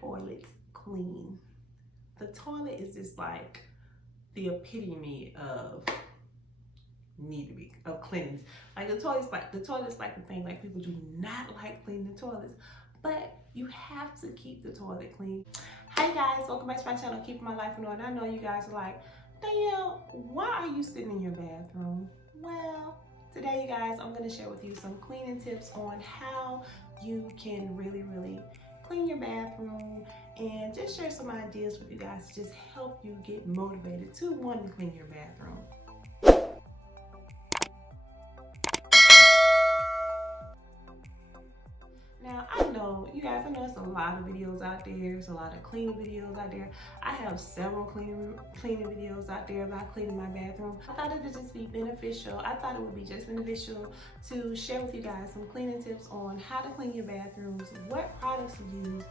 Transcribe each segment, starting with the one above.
toilets clean. The toilet is just like the epitome of cleanliness. Like the toilet's like the thing, like people do not like cleaning the toilets, but you have to keep the toilet clean. Hi guys, welcome back to my channel, Keeping My Life in Order. I know you guys are like, Danielle, why are you sitting in your bathroom? Well, today you guys, I'm going to share with you some cleaning tips on how you can really clean your bathroom, and just share some ideas with you guys to just help you get motivated to want to clean your bathroom. Now, I know it's a lot of videos out there. There's a lot of cleaning videos out there. I have several cleaning videos out there about cleaning my bathroom. I thought it would just be beneficial. I thought it would be just beneficial to share with you guys some cleaning tips on how to clean your bathrooms, what products to use,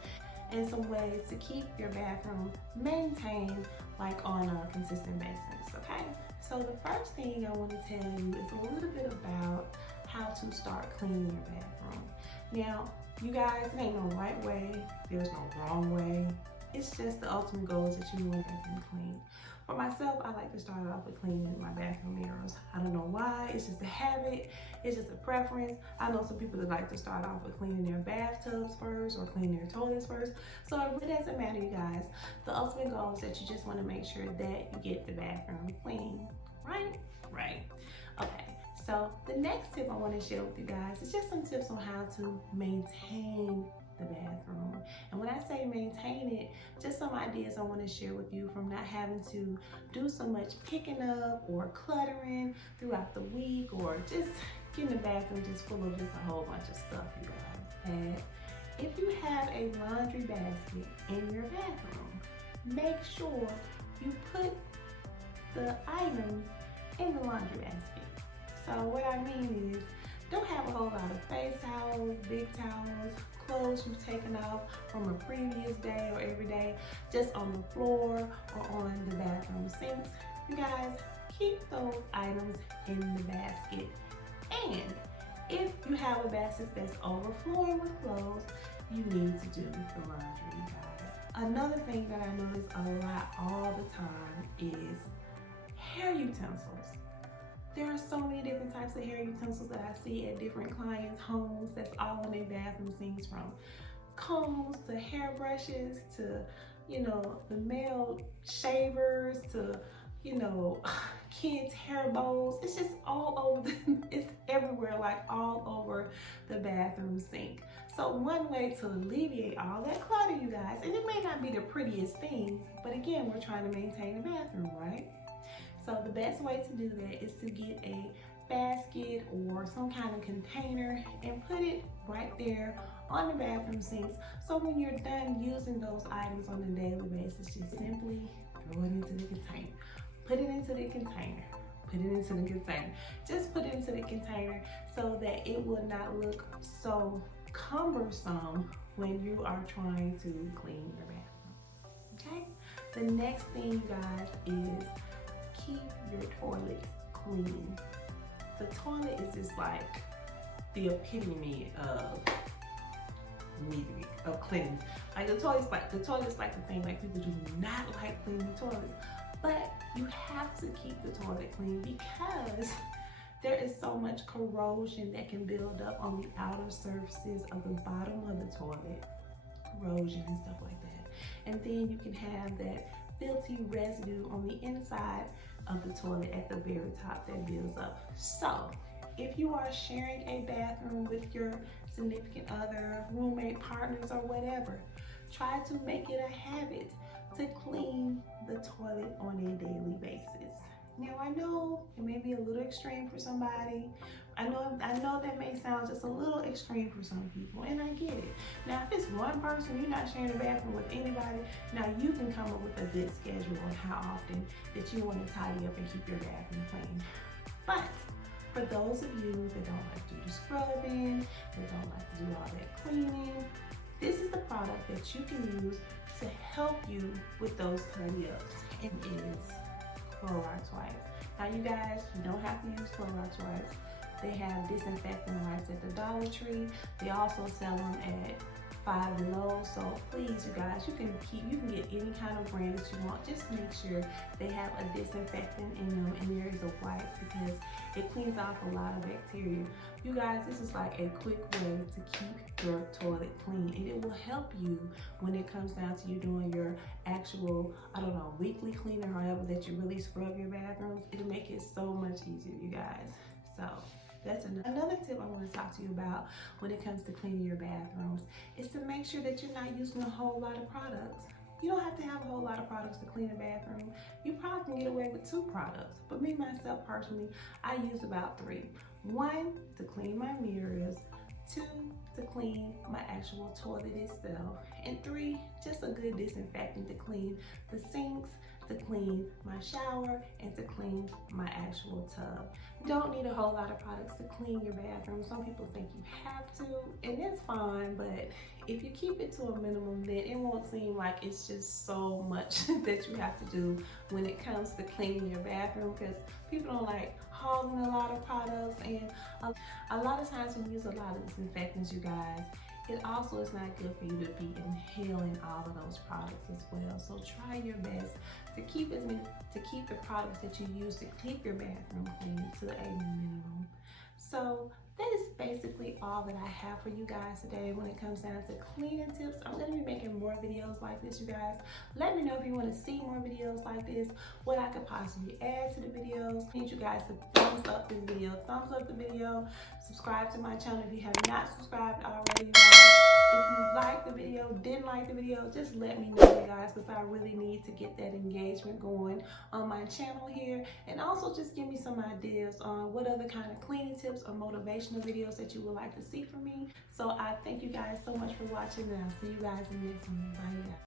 and some ways to keep your bathroom maintained like on a consistent basis, okay? So the first thing I want to tell you is a little bit about how to start cleaning your bathroom. Now, you guys, it ain't no right way, there's no wrong way. It's just the ultimate goal is that you want everything clean. For myself, I like to start off with cleaning my bathroom mirrors. I don't know why, it's just a habit, it's just a preference. I know some people that like to start off with cleaning their bathtubs first or cleaning their toilets first. So it really doesn't matter, you guys. The ultimate goal is that you just want to make sure that you get the bathroom clean, right? Right. Okay. So the next tip I want to share with you guys is just some tips on how to maintain the bathroom. And when I say maintain it, just some ideas I want to share with you from not having to do so much picking up or cluttering throughout the week, or just getting the bathroom just full of just a whole bunch of stuff, you guys. And if you have a laundry basket in your bathroom, make sure you put the items in the laundry basket. So what I mean is, don't have a whole lot of face towels, big towels, clothes you've taken off from a previous day or every day just on the floor or on the bathroom sinks. You guys, keep those items in the basket. And if you have a basket that's overflowing with clothes, you need to do the laundry, you guys. Another thing that I notice a lot all the time is hair utensils. There are so many different types of hair utensils that I see at different clients' homes that's all in their bathroom sinks, from combs to hairbrushes to, the male shavers to, kids' hair bows. It's just all over, it's everywhere, like all over the bathroom sink. So one way to alleviate all that clutter, you guys, and it may not be the prettiest thing, but again, we're trying to maintain the bathroom, right? So the best way to do that is to get a basket or some kind of container and put it right there on the bathroom sinks. So when you're done using those items on a daily basis, just simply throw it into the container. Put it into the container. Put it into the container. Just put it into the container so that it will not look so cumbersome when you are trying to clean your bathroom. Okay? The next thing, you guys, is keep your toilet clean. The toilet is just like the epitome of cleanliness. Like the toilet's like the thing, like people do not like cleaning the toilets, but you have to keep the toilet clean because there is so much corrosion that can build up on the outer surfaces of the bottom of the toilet, corrosion and stuff like that. And then you can have that filthy residue on the inside of the toilet at the very top that builds up. So if you are sharing a bathroom with your significant other, roommate, partners, or whatever, try to make it a habit to clean the toilet on a daily basis. Now I know it may be a little extreme for somebody. I know that may sound just a little extreme for some people, and I get it. Now if it's one person, you're not sharing a bathroom with anybody, now you can come up with a good schedule on how often that you want to tidy up and keep your bathroom clean. But for those of you that don't like to do the scrubbing, that don't like to do all that cleaning, this is the product that you can use to help you with those tidy ups. It is Clorox Wipes. Now you guys, you don't have to use Clorox Wipes. They have disinfectant wipes at the Dollar Tree. They also sell them at 5 below. So please, you guys, you can get any kind of brand that you want. Just make sure they have a disinfectant in them and there is a wipe, because it cleans off a lot of bacteria. You guys, this is like a quick way to keep your toilet clean, and it will help you when it comes down to you doing your actual, I don't know, weekly cleaning, or however that you really scrub your bathrooms. It'll make it so much easier, you guys. So that's another tip I want to talk to you about when it comes to cleaning your bathrooms, is to make sure that you're not using a whole lot of products. You don't have to have a whole lot of products to clean a bathroom. You probably can get away with 2 products. But me, myself, personally, I use about 3. 1, to clean my mirrors. 2, to clean my actual toilet itself. And 3, just a good disinfectant to clean the sinks, to clean my shower, and to clean my actual tub. Don't need a whole lot of products to clean your bathroom. Some people think you have to, and that's fine, but if you keep it to a minimum, then it won't seem like it's just so much that you have to do when it comes to cleaning your bathroom, because people don't like hogging a lot of products, and a lot of times when you use a lot of disinfectants, you guys, it also is not good for you to be inhaling all of those products as well. So try your best to keep the products that you use to keep your bathroom clean to a minimum. So that is basically all that I have for you guys today when it comes down to cleaning tips. I'm going to be making more videos like this, you guys. Let me know if you want to see more videos like this, what I could possibly add to the videos. I need you guys to thumbs up the video, subscribe to my channel if you have not subscribed already, guys. If you liked the video, didn't like the video, just let me know, you guys, because I really need to get that engagement going on my channel here. And also just give me some ideas on what other kind of cleaning tips or motivational videos that you would like to see from me. So I thank you guys so much for watching, and I'll see you guys in the next one. Bye, guys.